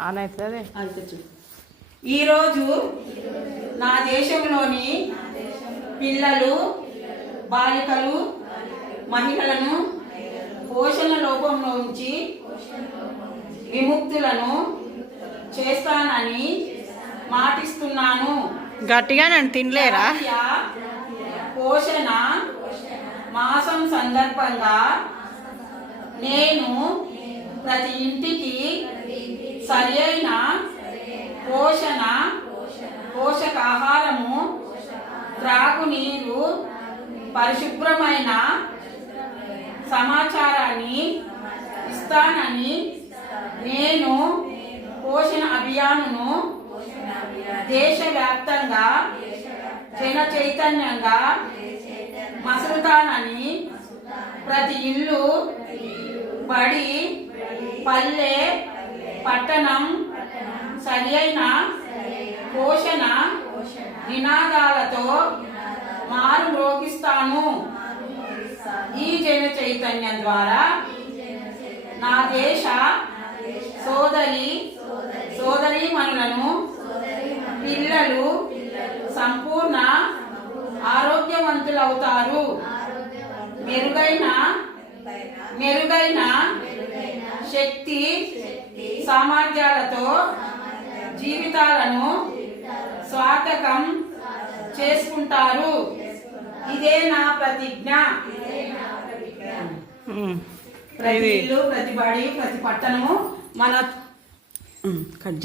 On అవుతుంది? ఈరోజు నా దేశంలోని పిల్లలు బాలికలు మహిళలను పోషణ లోపంలో ఉంచి విముక్తులను చేస్తానని మాటిస్తున్నాను. గట్టిగా నన్ను తినలేరా? పోషణ మాసం సందర్భంగా నేను ప్రతి ఇంటికి సరి అయిన పోషణ పోషకాహారము త్రాగునీరు పరిశుభ్రమైన సమాచారాన్ని ఇస్తానని నేను పోషణ అభియాన్ను దేశవ్యాప్తంగా జన చైతన్యంగా మసలుతానని ప్రతి ఇల్లు బడి పల్లె పట్టణం సరి అయిన పోషణ నినాదాలతో మారు మ్రోగిస్తాను ఈ జన చైతన్యం ద్వారా నా దేశ సోదరి సోదరి మనులను పిల్లలు సంపూర్ణ ఆరోగ్యవంతులవుతారు. మెరుగైన మెరుగైన శక్తి సామర్థ్యాలతో జీవితాలను స్వాగతం చేసుకుంటారు. ఇదే నా ప్రతిజ్ఞ. ప్రతి ఇల్లు ప్రతి బడి ప్రతి పట్టణము మన కట్